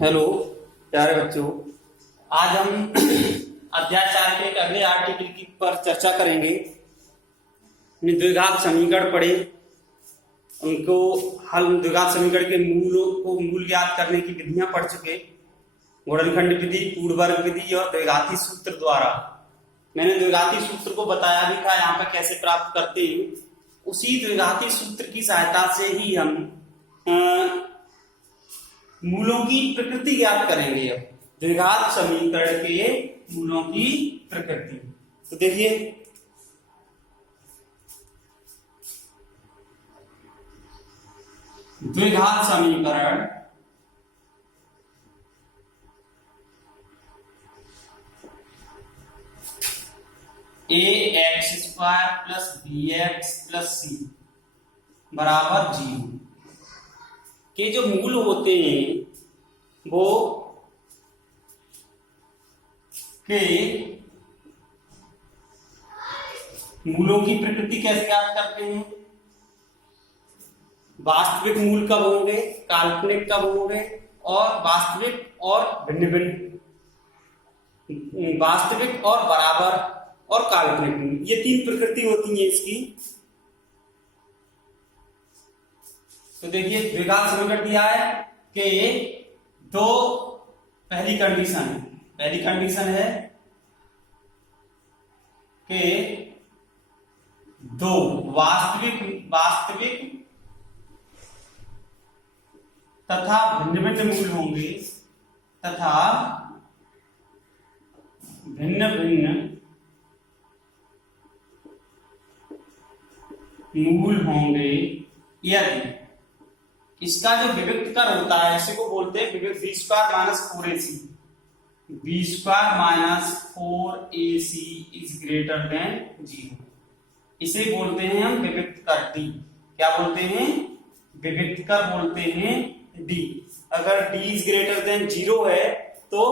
Hello प्यारे बच्चों, आज हम अध्याय 4 के एक अगले आर्टिकल की पर चर्चा करेंगे। हमने द्विघात समीकरण पढ़े, उनको हल द्विघात समीकरण के मूल ज्ञात करने की विधियां पढ़ चुके। गुणनखंड विधि, पूर्ववर्ग विधि और द्विघाती सूत्र द्वारा मैंने द्विघाती सूत्र को बताया भी था यहाँ पर कैसे प्राप्त करते हैं। उसी द्विघाती सूत्र की सहायता से ही हम मूलों की प्रकृति ज्ञात करेंगे। अब द्विघात समीकरण के मूलों की प्रकृति, तो देखिए द्विघात समीकरण ax² + bx + c बराबर 0 के जो मूल होते हैं वो के मूलों की प्रकृति कैसे ज्ञात करते हैं। वास्तविक मूल कब होंगे, काल्पनिक कब होंगे और वास्तविक और भिन्न भिन्न, वास्तविक और बराबर और काल्पनिक मूल, ये 3 प्रकृति होती है इसकी। तो देखिए द्विघात समीकरण दिया है कि दो पहली कंडीशन है कि दो वास्तविक तथा भिन्न भिन्न मूल होंगे तथा भिन्न भिन्न मूल होंगे यदि इसका जो विविक्त कर होता है इसी को बोलते हैं विविक्त b² - 4ac b² - 4ac is greater than 0। इसे बोलते हैं हम विविक्त कर d। क्या बोलते हैं? विविक्त कर बोलते हैं d। अगर d इज ग्रेटर देन 0 है तो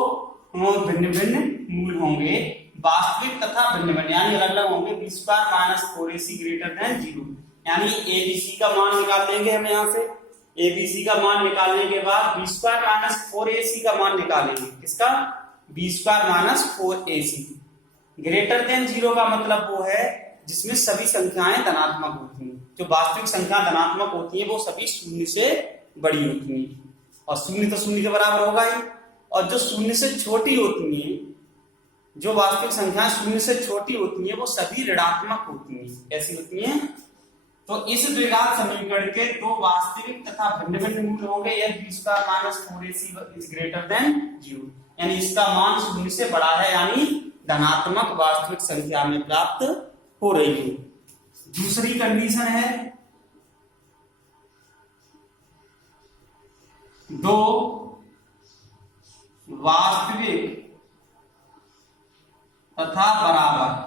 भिन्न भिन्न मूल होंगे, वास्तविक तथा भिन्न भिन्न यानी अलग अलग होंगे। b² - 4ac ग्रेटर देन 0 यानी abc का मान निकाल लेंगे हम यहाँ से। abc का मान निकालने के बाद b² - 4ac का मान निकालेंगे। किसका? b² - 4ac ग्रेटर देन 0 का मतलब वो है जिसमें सभी संख्याएं धनात्मक होती हैं। जो वास्तविक संख्या धनात्मक होती है वो सभी शून्य से बड़ी होती हैं और शून्य तो शून्य के बराबर होगा ही। और जो शून्य से छोटी होती है, जो वास्तविक संख्याएं शून्य से छोटी होती है वो सभी ऋणात्मक होती हैं। कैसी होती हैं? तो इस द्विघात समीकरण के दो वास्तविक तथा भिन्न भिन्न मूल होंगे यदि b² - 4ac is greater than 0 यानी इसका मान शून्य से बड़ा है यानी धनात्मक वास्तविक संख्या में प्राप्त हो रही है। दूसरी कंडीशन है दो वास्तविक तथा बराबर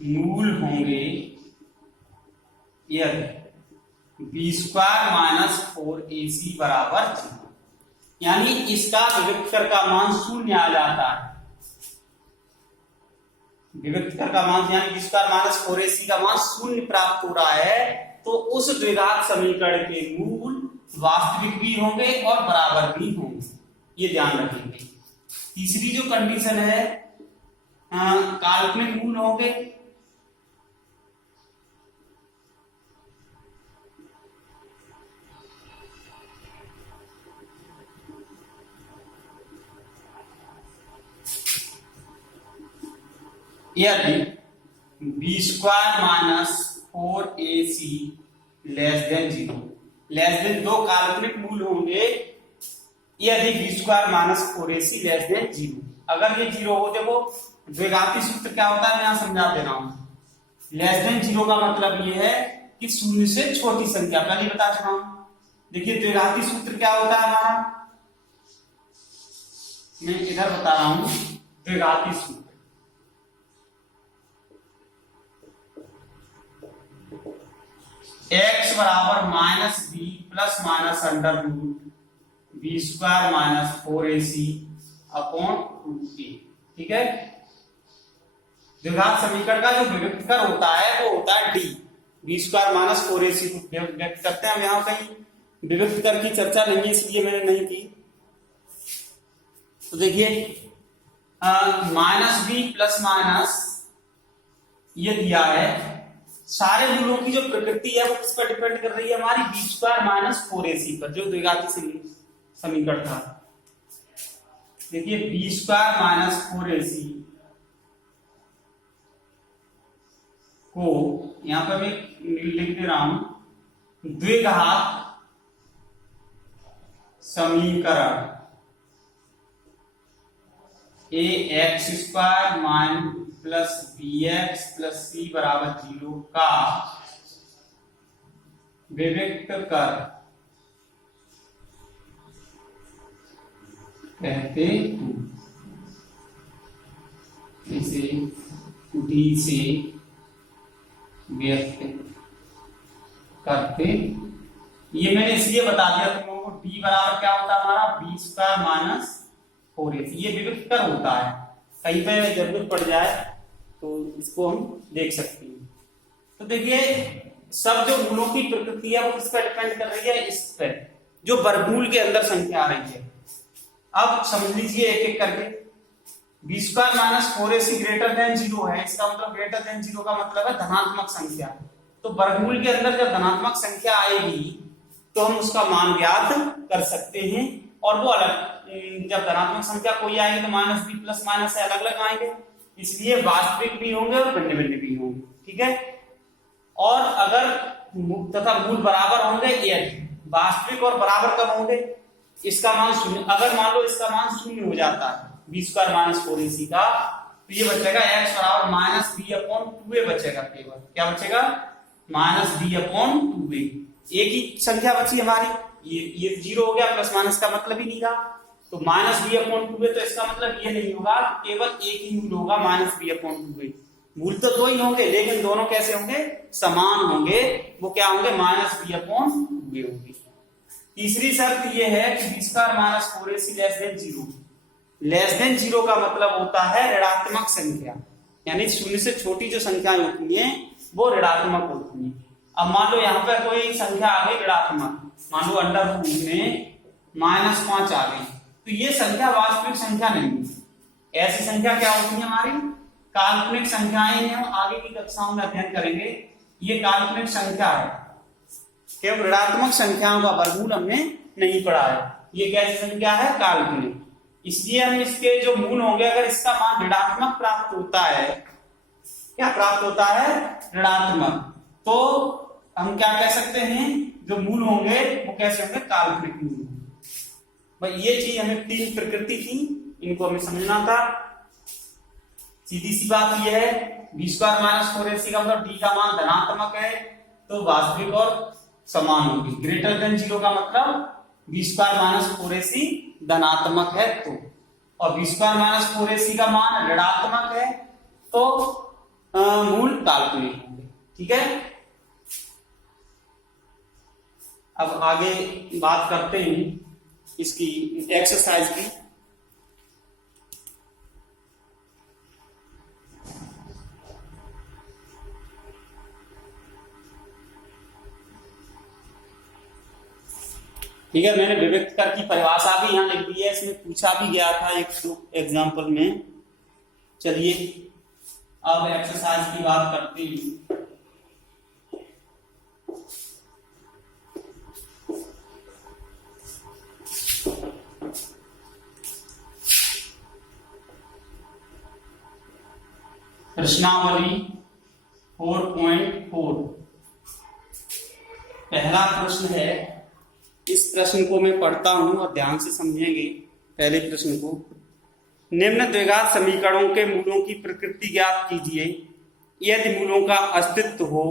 मूल होंगे यदि b² - 4ac बराबर 0 यानी इसका विविक्त कर का मान शून्य आ जाता है। विविक्त कर का मान यानी b² - 4ac का मान शून्य प्राप्त हो रहा है तो उस द्विघात समीकरण के मूल वास्तविक भी होंगे और बराबर भी होंगे, ये ध्यान रखेंगे। तीसरी जो कंडीशन है काल्पनिक मूल होंगे। यदि b² - 4ac less than 0 less then दो काल्पनिक मूल होंगे यदि b² - 4ac लेस देन 0। अगर ये 0 हो देखो द्विघाती सूत्र क्या होता है मैं यहां समझा दे रहा हूं। लेस देन 0 का मतलब ये है कि शून्य से छोटी संख्या, पहले बता चुका हूं। देखिए द्विघाती सूत्र क्या होता है हमारा, मैं इधर बता रहा हूं। द्विघाती सूत्र x बराबर -b + √b² - 4ac upon 2a। ठीक है। द्विघात समीकरण का जो विविक्त कर होता है वो होता है d। B square minus 4ac को व्यक्त करते हैं। हम यहाँ कहीं विभक्त कर की चर्चा नहीं है इसलिए मैंने नहीं की। तो देखिए माइनस बी प्लस माइनस ये दिया है, सारे मूलों की जो प्रकृति है वो किस पर डिपेंड कर रही है हमारी, बी स्क्वायर माइनस 4ac पर, जो द्विघाती समीकरण था। देखिए बी स्क्वायर माइनस 4ac को यहां पर मैं लिख दे रहा हूं द्विघात समीकरण ए एक्स स्क्वायर माइन plus b x plus c बराबर 0 का विभक्त कर कहते हैं। इसे डी से व्यक्त करते, ये मैंने इसलिए बता दिया तुम लोगों को, डी बराबर क्या होता है हमारा, बी स्क्वायर माइनस 4ac, ये विभक्त कर होता है, कहीं पे जरूरत पड़ जाए तो इसको हम देख सकते हैं। तो देखिए सब जो मूलों की प्रकृति है वो किस पर डिपेंड कर रही है, इस पर, जो वर्गमूल के अंदर संख्या आ रही है। अब समझ लीजिए एक एक करके, B square minus 4ac greater than 0 है, इसका मतलब ग्रेटर देन 0 का मतलब है धनात्मक संख्या। तो वर्गमूल के अंदर जब धनात्मक संख्या आएगी तो हम उसका मान ज्ञात कर सकते हैं, और वो अलग, जब धनात्मक संख्या कोई आएगी तो माइनस बी प्लस माइनस से अलग अलग आएंगे, इसलिए वास्तविक भी होंगे और भिन्न भिन्न भी होंगे, ठीक है। और अगर तथा मूल बराबर होंगे, यदि वास्तविक और बराबर कब होंगे, इसका मान शून्य, अगर मान लो इसका मान शून्य हो जाता है बी स्क्वायर माइनस 4ac का, तो ये बचेगा x बराबर माइनस बी अपॉन 2a बचेगा, केवल क्या बचेगा, माइनस बी अपॉन 2a। एक ही संख्या बची हमारी, ये 0 हो गया, प्लस माइनस का मतलब ही नहीं रहा, तो माइनस बी अपॉन 2a, तो इसका मतलब ये नहीं होगा, केवल एक ही मूल होगा माइनस बी अपॉन 2a। मूल तो दो ही होंगे लेकिन दोनों कैसे होंगे, समान होंगे, वो क्या होंगे, माइनस बी अपॉन 2a होंगे। तीसरी शर्त ये है कि B square minus 4ac less than 0, less than 0 का मतलब होता है ऋणात्मक संख्या, यानी शून्य से छोटी जो संख्याएं होती हैं वो ऋणात्मक होती हैं। अब मान लो यहाँ पर कोई संख्या आ गई ऋणात्मक, मान लो अंडर रूट में -5 आ गई, तो ये संख्या वास्तविक संख्या नहीं है। ऐसी संख्या क्या होती है हमारी, काल्पनिक संख्याएं हैं, हम आगे की कक्षाओं में अध्ययन करेंगे। ये काल्पनिक संख्या है, केवल ऋणात्मक संख्याओं का वर्गमूल हमने नहीं पढ़ा है। ये कैसी संख्या है, काल्पनिक, इसलिए हम इसके जो मूल होंगे, अगर इसका मान ऋणात्मक प्राप्त होता है, क्या प्राप्त होता है, ऋणात्मक, तो हम क्या कह सकते हैं, जो मूल होंगे वो कैसे होंगे, काल्पनिक मूल। भाई ये चीज हमें तीन प्रकृति थी, इनको हमें समझना था। सीधी सी बात यह है, बी स्क्वायर माइनस 4ac का मतलब डी का मान धनात्मक है तो वास्तविक और समान होगी, ग्रेटर देन 0 का मतलब बी स्क्वायर माइनस 4ac धनात्मक है तो, और बी स्क्वायर माइनस 4ac का मान ऋणात्मक है तो मूल काल्पनिक होंगे, ठीक है। अब आगे बात करते हैं इसकी एक्सरसाइज की। ठीक है, मैंने विभक्त कर की परिभाषा भी यहाँ लिख दी है, इसमें पूछा भी गया था एक एग्जाम्पल में। चलिए अब एक्सरसाइज की बात करते हैं। प्रश्नावली 4.4 पहला प्रश्न है। इस प्रश्न को मैं पढ़ता हूं और ध्यान से समझेंगे पहले प्रश्न को। निम्न द्विघात समीकरणों के मूलों की प्रकृति ज्ञात कीजिए, यदि मूलों का अस्तित्व हो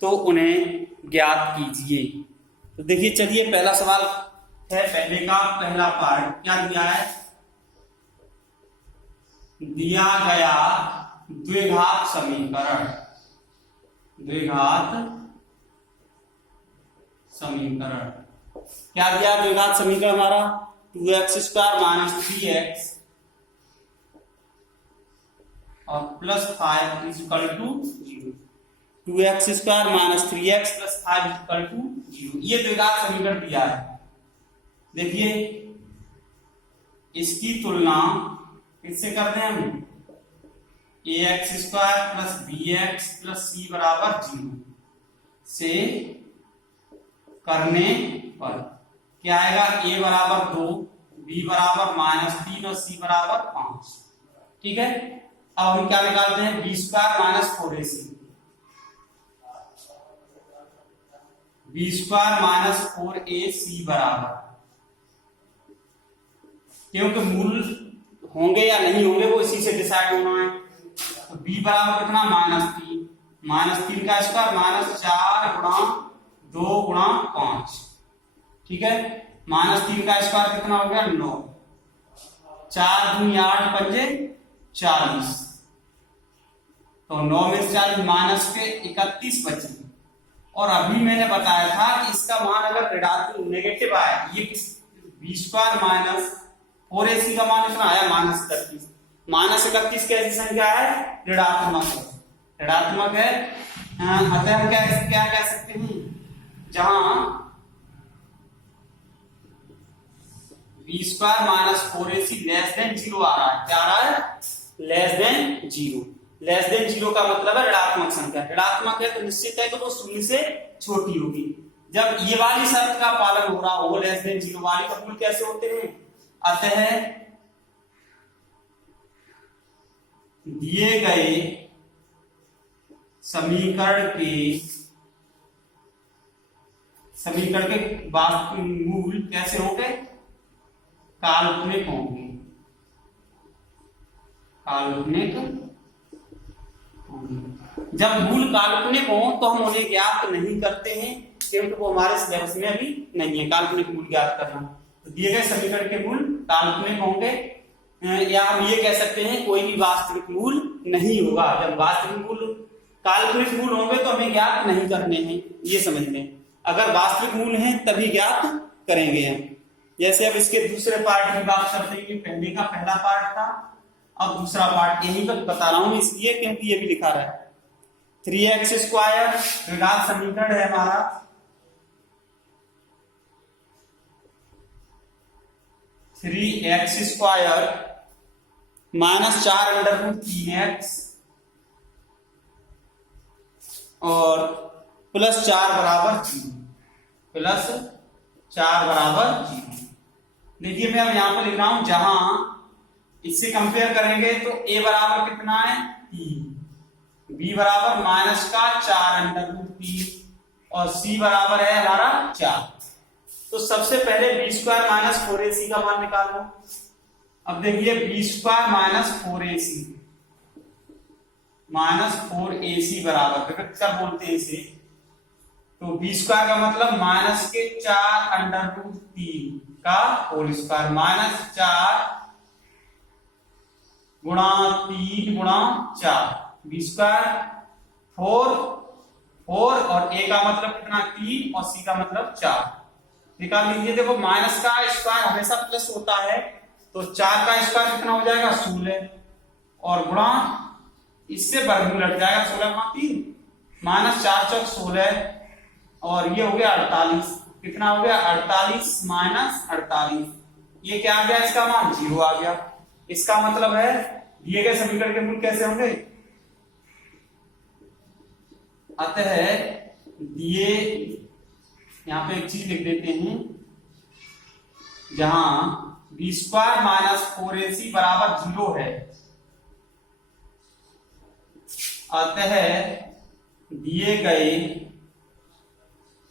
तो उन्हें ज्ञात कीजिए। तो देखिए, चलिए पहला सवाल है, पहले का पहला पार्ट क्या दिया है, दिया गया द्विघात समीकरण, द्विघात समीकरण क्या दिया, द्विघात समीकरण हमारा 2x स्क्वायर माइनस 3x और plus 5 is equal to 0। 2x² minus 3x plus 5 equal to 0। ये द्विघात समीकरण दिया है। देखिए इसकी तुलना किससे करते हैं हम, ax² plus bx plus c बराबर 0 से करने पर क्या आएगा, a बराबर 2, b बराबर -3 और c बराबर 5। ठीक है, अब हम क्या निकालते हैं, b² minus 4ac, b² minus 4ac बराबर, क्योंकि मूल होंगे या नहीं होंगे वो इसी से डिसाइड होना है। तो b बराबर कितना, -3 का स्क्वायर माइनस 4 गुणा 2 गुणा 5। ठीक है, -3 का स्क्वायर कितना हो गया, 9, 4 दूनी 8 पंजे 40, तो 9 में 40 माइनस के 31 बचे। और अभी मैंने बताया था कि इसका मान अगर ऋणात्मक नेगेटिव आए, ये b² माइनस 4ac का मान कितना आया, -31। -31 कैसी संख्या है, ऋणात्मक है, ऋणात्मक है। अतः हम क्या कह सकते हैं, जहां b² minus 4ac less than 0 आ रहा है, क्या आ रहा है, लेस देन 0। लेस देन 0 का मतलब है ऋणात्मक संख्या, ऋणात्मक है तो निश्चित है कि वो शून्य से छोटी होगी। जब ये वाली शर्त का पालन हो रहा हो, लेस देन 0 वाली, तो मूल कैसे होते हैं, अतः दिए गए समीकरण के वास्तविक मूल कैसे होंगे, काल्पनिक होंगे, काल्पनिक होंगे। जब मूल काल्पनिक हो तो हम उन्हें ज्ञात नहीं करते हैं, क्योंकि वो हमारे सिलेबस में अभी नहीं है काल्पनिक मूल ज्ञात करना। तो दिए गए समीकरण के मूल काल्पनिक होंगे, या हम ये कह सकते हैं कोई भी वास्तविक मूल नहीं होगा। जब वास्तविक मूल काल्पनिक मूल होंगे तो हमें ज्ञात नहीं करने हैं, ये समझ लें। अगर वास्तविक मूल हैं तभी ज्ञात करेंगे हम। जैसे अब इसके दूसरे पार्ट की बात करते हैं, पहले का पहला पार्ट था, अब दूसरा पार्ट यहीं पर बता रहा हूं इसलिए क्योंकि ये भी लिखा रहा है। 3x² द्विघात समीकरण है हमारा, (3x² माइनस 4√3x और +4 बराबर 0, +4 बराबर 0। देखिए मैं अब यहां पर लिख रहा हूं, जहां इससे कंपेयर करेंगे तो a बराबर कितना है, 3, b बराबर -4√3 और c बराबर है हमारा 4। तो सबसे पहले b² माइनस 4ac का मान निकालो। अब देखिए b² माइनस 4ac बराबर विभक्त कर बोलते हैं इसे, तो b² का मतलब -4√3 का होल स्क्वायर, -4 गुणा 3 गुणा 4, b² 4 और a का मतलब कितना 3 और c का मतलब 4 निकाल लीजिए। देखो माइनस का स्क्वायर हमेशा प्लस होता है, तो 4 का स्क्वायर कितना हो जाएगा, 16 और गुणा इससे वर्गमूल हट जाएगा, 16 गुणा 3 -4 चौक 16 और ये हो गया 48। कितना हो गया, 48 माइनस 48, ये क्या आ गया, इसका मान 0 आ गया। इसका मतलब है दिए गए समीकरण के मूल कैसे होंगे, अतः दिए, यहां पे एक चीज लिख देते हैं, जहां b² माइनस 4ac बराबर 0 है, अतः दिए गए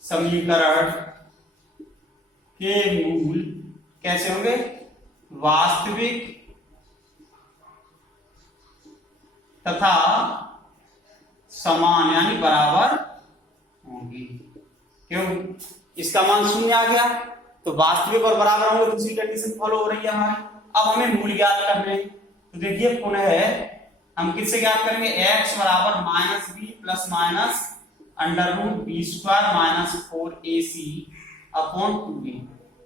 समीकरण के मूल कैसे होंगे, वास्तविक तथा समान यानी बराबर होंगे। क्यों, इसका मान 0 आ गया तो वास्तविक और बराबर होंगे, दूसरी कंडीशन फॉलो हो रही है हमारी। अब हमें मूल ज्ञात करने हैं, तो देखिए पुनः हम किससे ज्ञात करेंगे, x बराबर -b plus minus √b² minus 4ac upon 2b।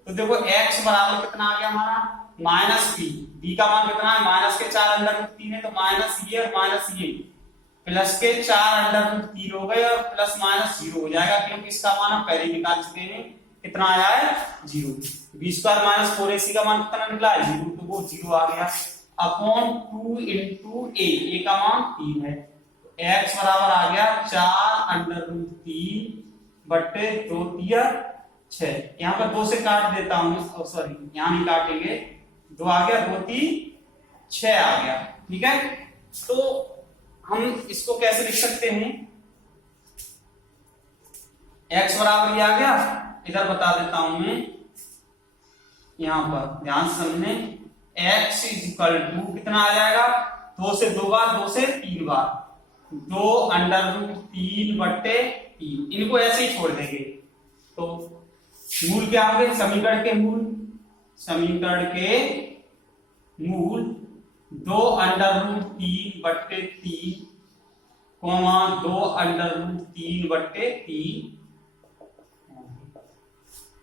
तो देखो x बराबर कितना आ गया हमारा, -b, b का मान कितना है, -4√3 है, तो माइनस ये और माइनस ये प्लस के 4√3 हो गए और प्लस माइनस 0 हो जाएगा, क्योंकि इसका मान हम पहले निकाल चुके हैं। कितना आया है 0। बी स्क्वायर माइनस 4ac का मान कितना निकला है 0, तो वो 0 आ गया अपॉन 2 इंटू ए का मान 3 है, x बराबर आ गया 4√3 बट्टे 2 तिया 6। यहाँ पर 2 से काट देता हूँ, सॉरी यहाँ नहीं काटेंगे, 2 आ गया 2 3 6 आ गया। ठीक है, तो हम इसको कैसे लिख सकते हैं, x बराबर ये आ गया, इधर बता देता हूं मैं, यहां पर ध्यान से समझने, x इक्वल टू कितना आ जाएगा 2 से 2 बार, 2 से 3 बार, 2√3 बट्टे 3, इनको ऐसे ही छोड़ देंगे। तो मूल क्या होंगे, समीकरण के मूल, समीकरण के मूल 2√3 बट्टे 3 कोमा 2√3 बट्टे 3,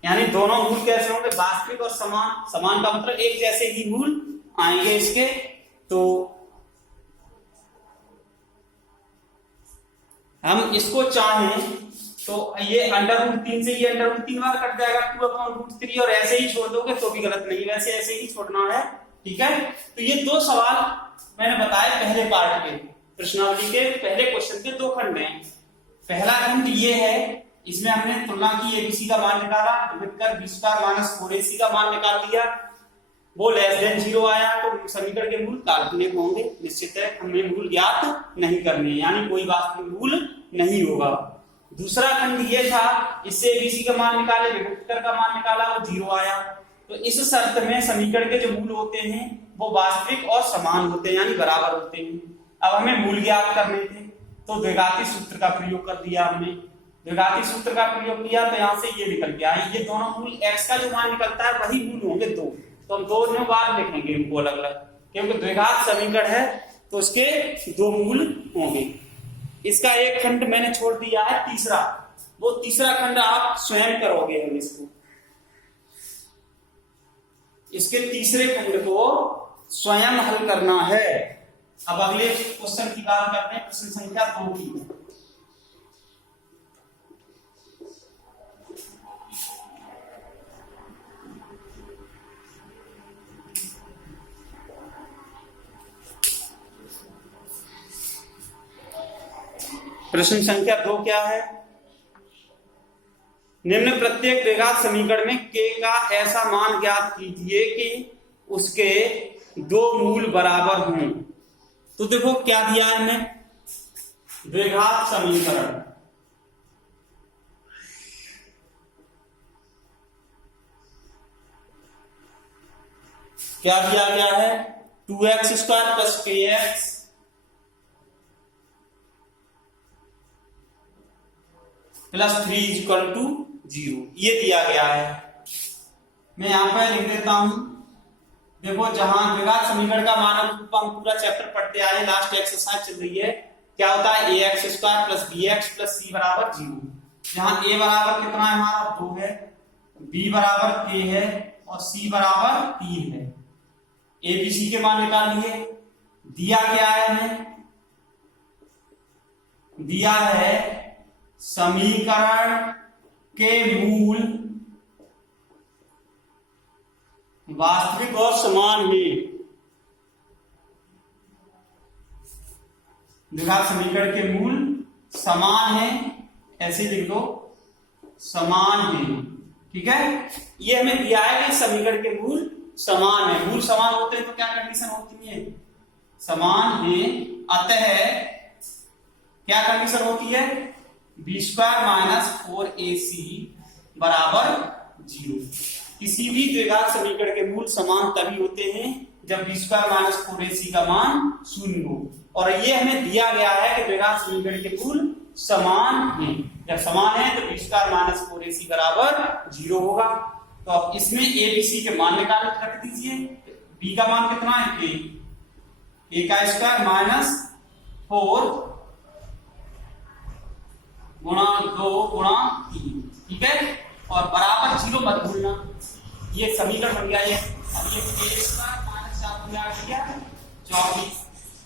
यानी दोनों मूल कैसे होंगे, वास्तविक और समान। समान का मतलब एक जैसे ही मूल आएंगे इसके। तो हम इसको चाहें तो ये √3 से ये √3 बार कट जाएगा 2/√3, और ऐसे ही छोड़ दोगे तो भी गलत नहीं, वैसे ऐसे ही छोड़ना है। ठीक है, तो ये 2 सवाल मैंने बताए पहले पार्ट के, प्रश्नावली के पहले क्वेश्चन के 2 खंड हैं। पहला खंड ये है, इसमें हमने तुलना की, एबीसी का मान निकाला, डिवाइड कर बी स्क्वायर माइनस 4ac का मान निकाल दिया, वो लेस देन 0 आया, तो समीकरण के मूल काल्पनिक होंगे, निश्चित है हमें मूल ज्ञात नहीं करने, यानी कोई वास्तविक मूल नहीं होगा। दूसरा खंड ये था, इससे एबीसी का मान निकाले, डिवाइड कर का मान निकाला, वो 0 आया। तो इस शर्त में समीकरण के जो मूल होते हैं वो वास्तविक और समान होते हैं, यानी बराबर होते हैं। अब हमें मूल ज्ञात करने थे, तो द्विघाती सूत्र का प्रयोग कर दिया हमने, द्विघाती सूत्र का प्रयोग किया, तो यहाँ से ये निकल गया, ये दोनों मूल x का जो मान निकलता है वही मूल होंगे 2, तो हम 2 बार लिखेंगे इनको अलग अलग, क्योंकि द्विघात समीकरण है तो उसके 2 मूल होंगे। इसका एक खंड मैंने छोड़ दिया है तीसरा, वो तीसरा खंड आप स्वयं करोगे, हम इसके तीसरे खंड को स्वयं हल करना है। अब अगले क्वेश्चन की बात करते हैं, प्रश्न संख्या 2 की। प्रश्न संख्या 2 क्या है, निम्न प्रत्येक द्विघात समीकरण में k का ऐसा मान ज्ञात कीजिए कि उसके 2 मूल बराबर हों। तो देखो क्या दिया है हमें, द्विघात समीकरण, क्या दिया गया है 2x square plus kx plus 3 equal to 0, ये दिया गया है। मैं यहां पर लिख देता हूं, देखो जहां द्विघात समीकरण का मान रूप हम पूरा चैप्टर पढ़ते आए, लास्ट एक्सरसाइज चल रही है, क्या होता है ax square plus bx plus c बराबर 0। जहां a बराबर कितना है हमारा 2 है, b बराबर k है और c बराबर 3 है। a b c के मान निकाल लिए। दिया क्या है हमें, दिया है समीकरण के मूल वास्तविक और समान हैं। द्विघात समीकरण के मूल समान हैं, ऐसे लिख दो समान हैं। ठीक है, ये हमें दिया है कि समीकरण के मूल समान है। मूल समान होते हैं तो क्या कंडीशन होती है, समान है, अतः क्या कंडीशन होती है बी स्क्वायर माइनस 4ac बराबर 0। किसी भी द्विघात समीकरण के मूल समान तभी होते हैं जब बी स्क्वायर माइनस 4ac का मान 0 हो, और ये हमें दिया गया है कि द्विघात समीकरण के मूल समान हैं। जब समान है तो बी स्क्वायर माइनस 4ac बराबर 0 होगा। तो अब इसमें a b c के मान निकाल रख दीजिए। b का मान कितना है a का स्क्वायर माइनस 4 गुणा 2 गुणा 3, ठीक है, और बराबर 0 मत भूलना। ये समीकरण बन गया ये। अब ये a स्क्वायर माइनस 4 गुणा 24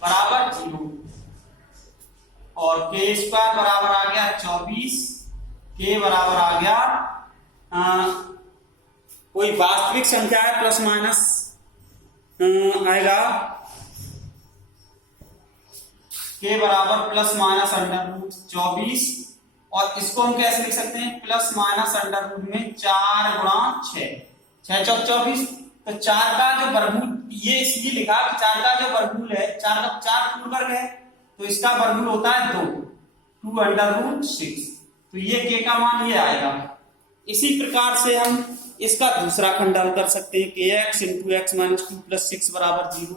बराबर 0। और के स्क्वायर बराबर आ गया 24, के बराबर आ गया कोई वास्तविक संख्या है प्लस माइनस आएगा के बराबर प्लस माइनस अंडर रूट 24, और इसको हम कैसे लिख सकते हैं प्लस माइनस अंडर रूट में 4 गुणा 6, 6 चौक 24, तो 4 का जो वर्गमूल, ये इसलिए लिखा कि 4 का जो वर्गमूल है 4 का 4 पूर्ण वर्ग है तो इसका वर्गमूल होता है 2 अंडर रूट 6, तो ये के का मान ये आएगा। इसी प्रकार से हम इसका दूसरा खंड हल कर सकते हैं के x into x minus 2 plus 6 बराबर 0।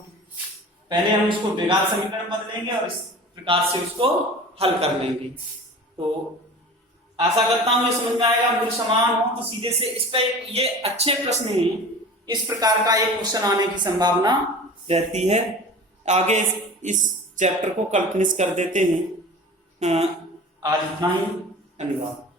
पहले हम इसको द्विघात समीकरण बदलेंगे और इस प्रकार से उसको हल कर लेंगे। तो आशा करता हूं ये समझ में आएगा, मूल समान हो तो सीधे से इस पर ये अच्छे प्रश्न हैं, इस प्रकार का एक क्वेश्चन आने की संभावना रहती है। आगे इस चैप्टर को कल फिनिश कर देते हैं। आज इतना ही, धन्यवाद।